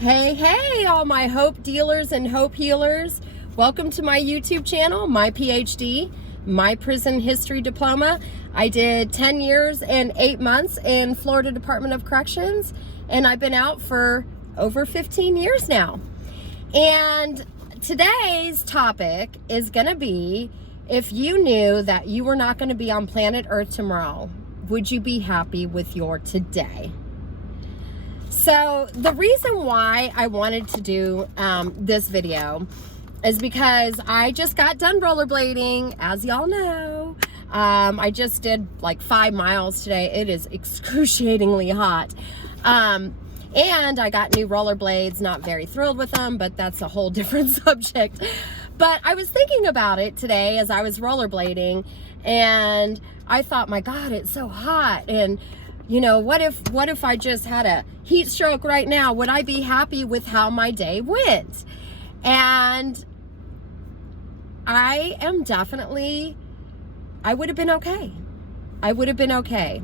Hey, hey, all my hope dealers and hope healers. Welcome to my YouTube channel, My PhD, My Prison History Diploma. I did 10 years and 8 months in Florida Department of Corrections, and I've been out for over 15 years now. And today's topic is gonna be, if you knew that you were not gonna be on planet Earth tomorrow, would you be happy with your today? So the reason why I wanted to do this video is because I just got done rollerblading, as y'all know. I just did like 5 miles today. It is excruciatingly hot. And I got new rollerblades, not very thrilled with them, but that's a whole different subject. But I was thinking about it today as I was rollerblading, and I thought, my God, it's so hot. And you know, what if I just had a heat stroke right now? Would I be happy with how my day went? And I am definitely, I would have been okay. I would have been okay.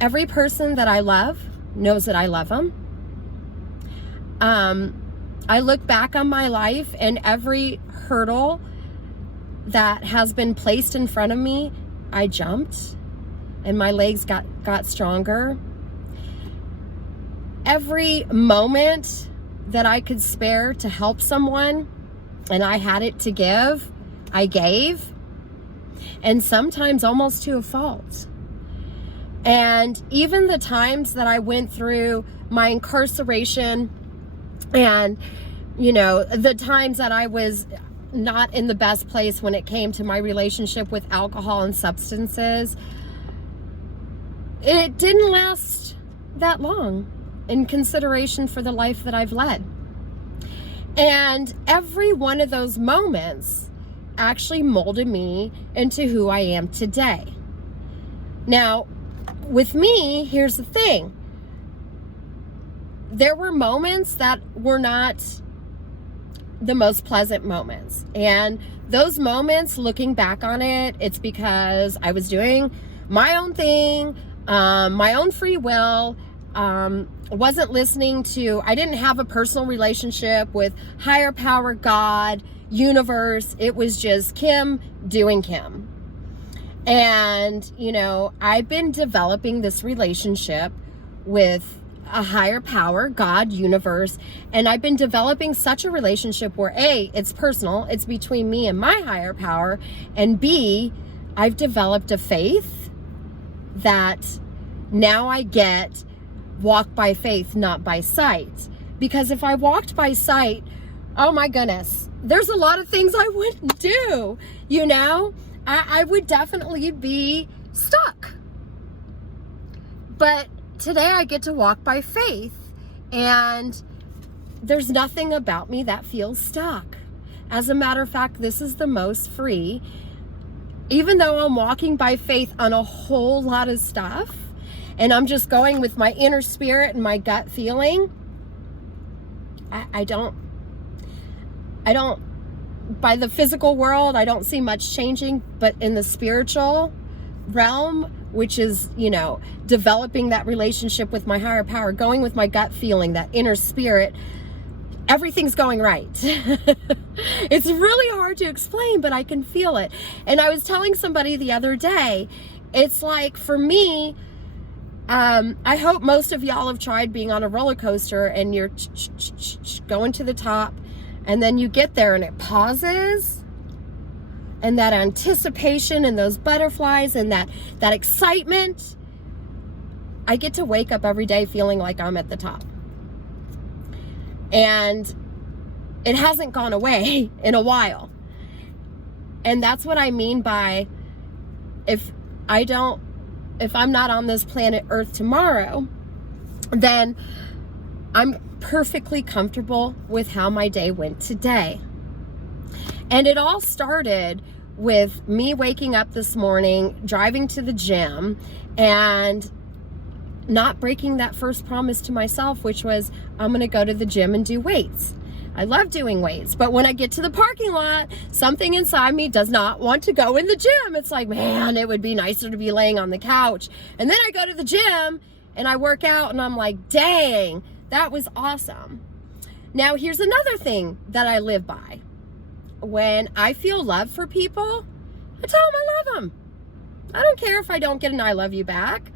Every person that I love knows that I love them. I look back on my life, and every hurdle that has been placed in front of me, I jumped. And my legs got stronger. Every moment that I could spare to help someone, and I had it to give, I gave. And sometimes almost to a fault. And even the times that I went through my incarceration, and, you know, the times that I was not in the best place when it came to my relationship with alcohol and substances, it didn't last that long in consideration for the life that I've led. And every one of those moments actually molded me into who I am today. Now, with me, here's the thing. There were moments that were not the most pleasant moments. And those moments, looking back on it, it's because I was doing my own thing, my own free will, wasn't listening to, I didn't have a personal relationship with higher power, God, universe. It was just Kim doing Kim. And, you know, I've been developing this relationship with a higher power, God, universe, and I've been developing such a relationship where A, it's personal, it's between me and my higher power, and B, I've developed a faith that now I get walk by faith, not by sight. Because if I walked by sight, oh my goodness, there's a lot of things I wouldn't do, you know? I would definitely be stuck. But today I get to walk by faith, and there's nothing about me that feels stuck. As a matter of fact, this is the most free. Even though I'm walking by faith on a whole lot of stuff, and I'm just going with my inner spirit and my gut feeling, I don't, by the physical world, I don't see much changing, but in the spiritual realm, which is, you know, developing that relationship with my higher power, going with my gut feeling, that inner spirit, everything's going right. It's really hard to explain, but I can feel it. And I was telling somebody the other day, it's like, for me, I hope most of y'all have tried being on a roller coaster, and you're going to the top, and then you get there and it pauses, and that anticipation and those butterflies and that excitement, I get to wake up every day feeling like I'm at the top. And it hasn't gone away in a while. And that's what I mean by, if I'm not on this planet Earth tomorrow, then I'm perfectly comfortable with how my day went today. And it all started with me waking up this morning, driving to the gym, and not breaking that first promise to myself, which was, I'm going to go to the gym and do weights. I love doing weights, but when I get to the parking lot, something inside me does not want to go in the gym. It's like, man, it would be nicer to be laying on the couch. And then I go to the gym and I work out, and I'm like, dang, that was awesome. Now, here's another thing that I live by. When I feel love for people, I tell them I love them. I don't care if I don't get an I love you back.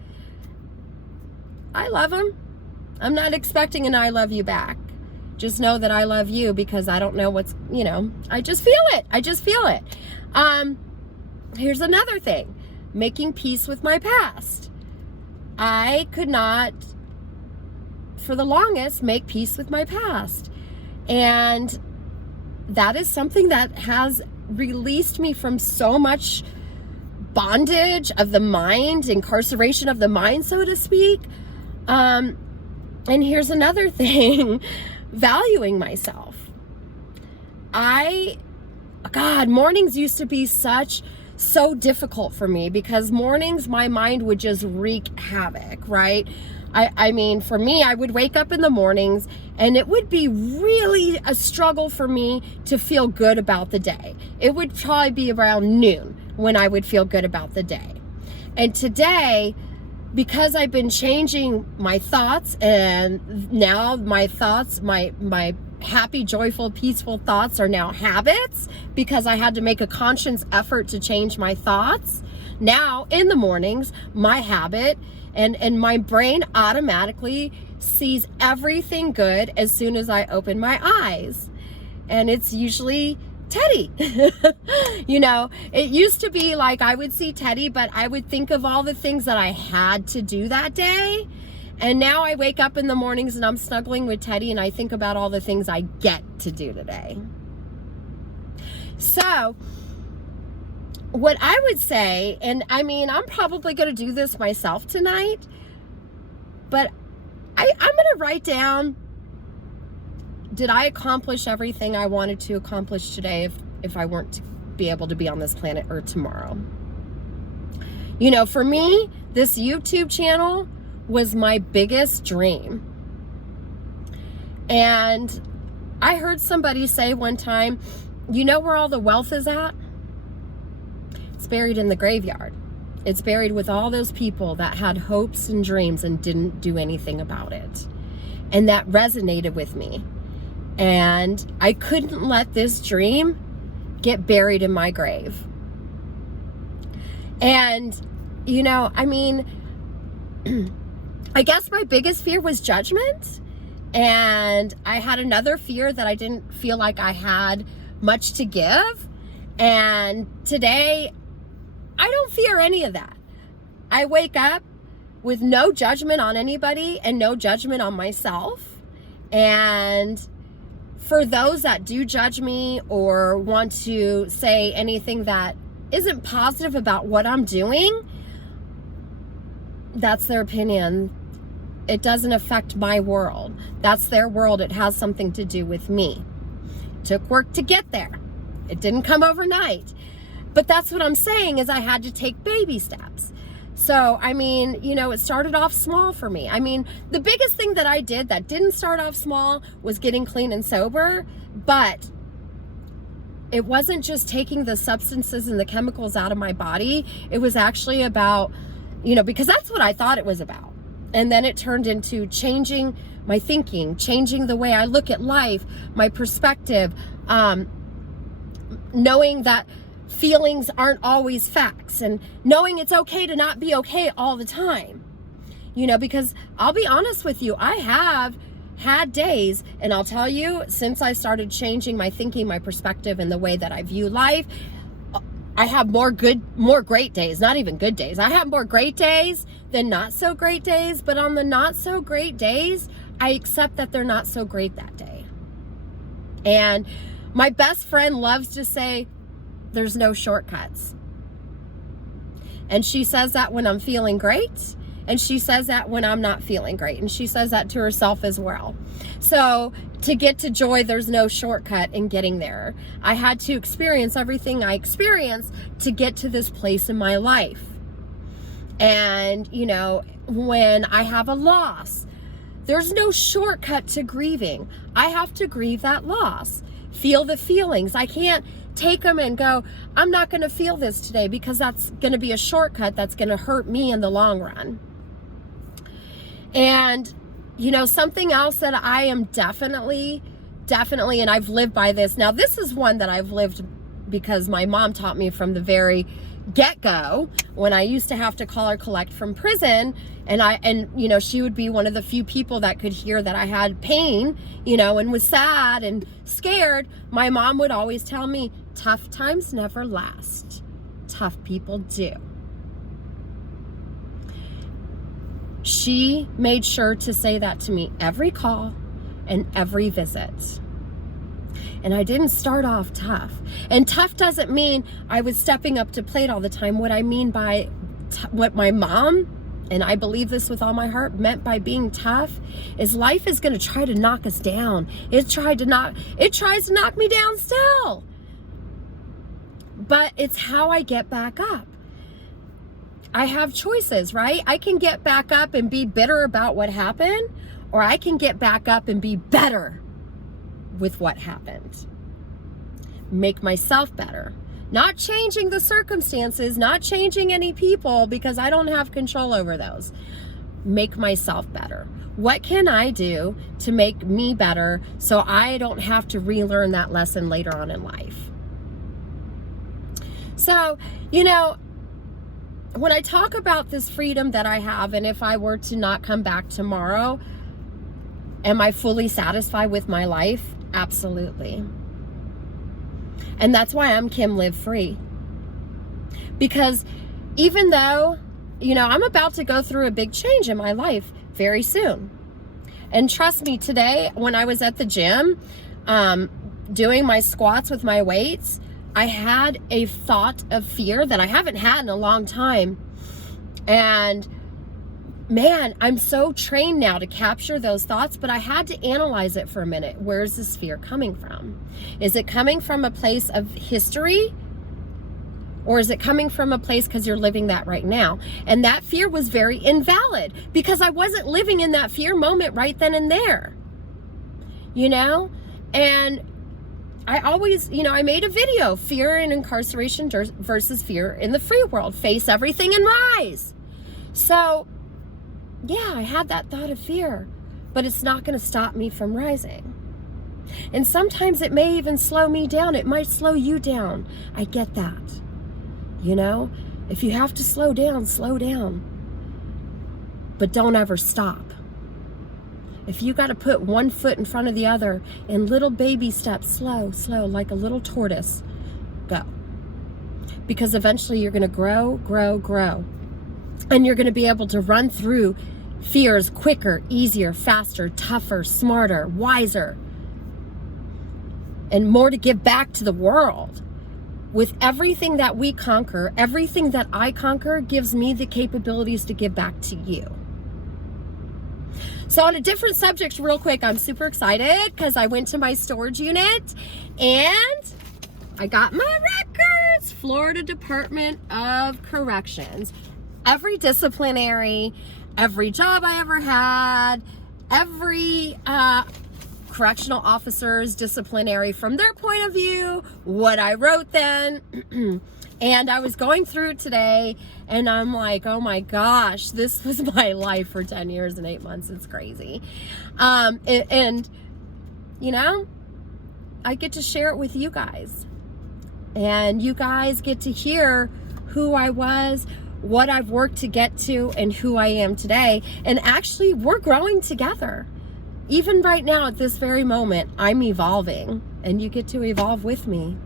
I love them. I'm not expecting an I love you back. Just know that I love you because I don't know what's, I just feel it. I just feel it. Here's another thing. Making peace with my past. I could not, for the longest, make peace with my past. And that is something that has released me from so much bondage of the mind, incarceration of the mind, so to speak. And here's another thing. Valuing myself. Mornings used to be so difficult for me because mornings my mind would just wreak havoc, right? I mean, for me, I would wake up in the mornings and it would be really a struggle for me to feel good about the day. It would probably be around noon when I would feel good about the day. And today, because I've been changing my thoughts, and now my thoughts, my happy, joyful, peaceful thoughts are now habits because I had to make a conscious effort to change my thoughts. Now in the mornings, my habit and my brain automatically sees everything good as soon as I open my eyes. And it's usually Teddy. It used to be like I would see Teddy, but I would think of all the things that I had to do that day. And now I wake up in the mornings and I'm snuggling with Teddy and I think about all the things I get to do today. So what I would say, and I mean, I'm probably going to do this myself tonight, but I'm going to write down, did I accomplish everything I wanted to accomplish today if I weren't to be able to be on this planet Earth tomorrow? For me, this YouTube channel was my biggest dream. And I heard somebody say one time, you know where all the wealth is at? It's buried in the graveyard. It's buried with all those people that had hopes and dreams and didn't do anything about it. And that resonated with me. And I couldn't let this dream get buried in my grave. And, I guess my biggest fear was judgment. And I had another fear that I didn't feel like I had much to give. And today, I don't fear any of that. I wake up with no judgment on anybody and no judgment on myself. And for those that do judge me or want to say anything that isn't positive about what I'm doing, that's their opinion. It doesn't affect my world. That's their world. It has something to do with me. It took work to get there. It didn't come overnight. But that's what I'm saying is I had to take baby steps. So, it started off small for me. The biggest thing that I did that didn't start off small was getting clean and sober, but it wasn't just taking the substances and the chemicals out of my body. It was actually about, because that's what I thought it was about. And then it turned into changing my thinking, changing the way I look at life, my perspective, knowing that feelings aren't always facts, and knowing it's okay to not be okay all the time. Because I'll be honest with you, I have had days, and I'll tell you, since I started changing my thinking, my perspective, and the way that I view life, I have more great days, not even good days. I have more great days than not so great days, but on the not so great days, I accept that they're not so great that day. And my best friend loves to say, there's no shortcuts. And she says that when I'm feeling great, and she says that when I'm not feeling great, and she says that to herself as well. So to get to joy, there's no shortcut in getting there. I had to experience everything I experienced to get to this place in my life. And, when I have a loss, there's no shortcut to grieving. I have to grieve that loss. Feel the feelings. I can't take them and go, I'm not going to feel this today because that's going to be a shortcut that's going to hurt me in the long run. And, something else that I am definitely definitely, and I've lived by this. Now, this is one that I've lived because my mom taught me from the very get-go when I used to have to call or collect from prison, and you know, she would be one of the few people that could hear that I had pain, you know, and was sad and scared. My mom would always tell me, tough times never last. Tough people do. She made sure to say that to me every call and every visit. And I didn't start off tough. And tough doesn't mean I was stepping up to plate all the time. What I mean by what my mom, and I believe this with all my heart, meant by being tough is life is going to try to knock us down. It tries to knock me down still. But it's how I get back up. I have choices, right? I can get back up and be bitter about what happened, or I can get back up and be better with what happened. Make myself better. Not changing the circumstances, not changing any people, because I don't have control over those. Make myself better. What can I do to make me better so I don't have to relearn that lesson later on in life? So, you know, when I talk about this freedom that I have, and if I were to not come back tomorrow, am I fully satisfied with my life? Absolutely. And that's why I'm Kim Live Free. Because even though, you know, I'm about to go through a big change in my life very soon. And trust me, today when I was at the gym, doing my squats with my weights, I had a thought of fear that I haven't had in a long time. And man, I'm so trained now to capture those thoughts, but I had to analyze it for a minute. Where's this fear coming from? Is it coming from a place of history? Or is it coming from a place because you're living that right now? And that fear was very invalid because I wasn't living in that fear moment right then and there. You know? And I always, you know, I made a video, fear in incarceration versus fear in the free world. Face everything and rise. So, yeah, I had that thought of fear, but it's not going to stop me from rising. And sometimes it may even slow me down. It might slow you down. I get that. You know, if you have to slow down, slow down. But don't ever stop. If you got to put one foot in front of the other in little baby steps, slow, slow, like a little tortoise, go. Because eventually you're going to grow, grow, grow. And you're going to be able to run through fears quicker, easier, faster, tougher, smarter, wiser, and more to give back to the world. With everything that we conquer, everything that I conquer gives me the capabilities to give back to you. So on a different subject real quick, I'm super excited because I went to my storage unit and I got my records. Florida Department of Corrections. Every disciplinary, every job I ever had, every correctional officer's disciplinary from their point of view, what I wrote then. And I was going through today and I'm like, oh my gosh, this was my life for 10 years and 8 months. It's crazy. And you know, I get to share it with you guys. And you guys get to hear who I was, what I've worked to get to, and who I am today. And actually, we're growing together. Even right now, at this very moment, I'm evolving, and you get to evolve with me.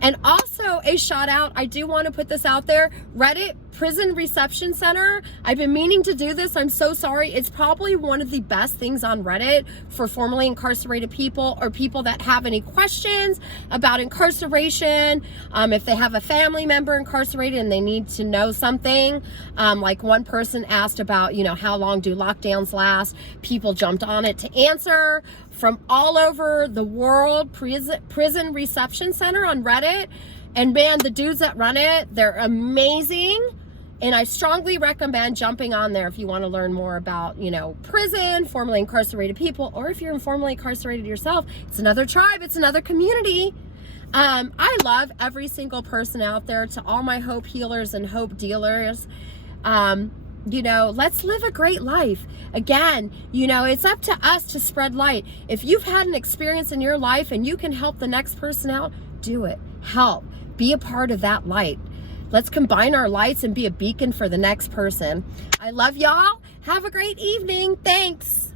And also a shout out, I do want to put this out there, Reddit Prison Reception Center. I've been meaning to do this. I'm so sorry. It's probably one of the best things on Reddit for formerly incarcerated people or people that have any questions about incarceration. If they have a family member incarcerated and they need to know something, like one person asked about, you know, how long do lockdowns last? People jumped on it to answer from all over the world. Prison Reception Center on Reddit. And man, the dudes that run it, they're amazing. And I strongly recommend jumping on there if you want to learn more about, you know, prison, formerly incarcerated people, or if you're formerly incarcerated yourself. It's another tribe. It's another community. I love every single person out there. To all my hope healers and hope dealers, You know, let's live a great life. Again, you know, it's up to us to spread light. If you've had an experience in your life and you can help the next person out, do it. Help. Be a part of that light. Let's combine our lights and be a beacon for the next person. I love y'all. Have a great evening. Thanks.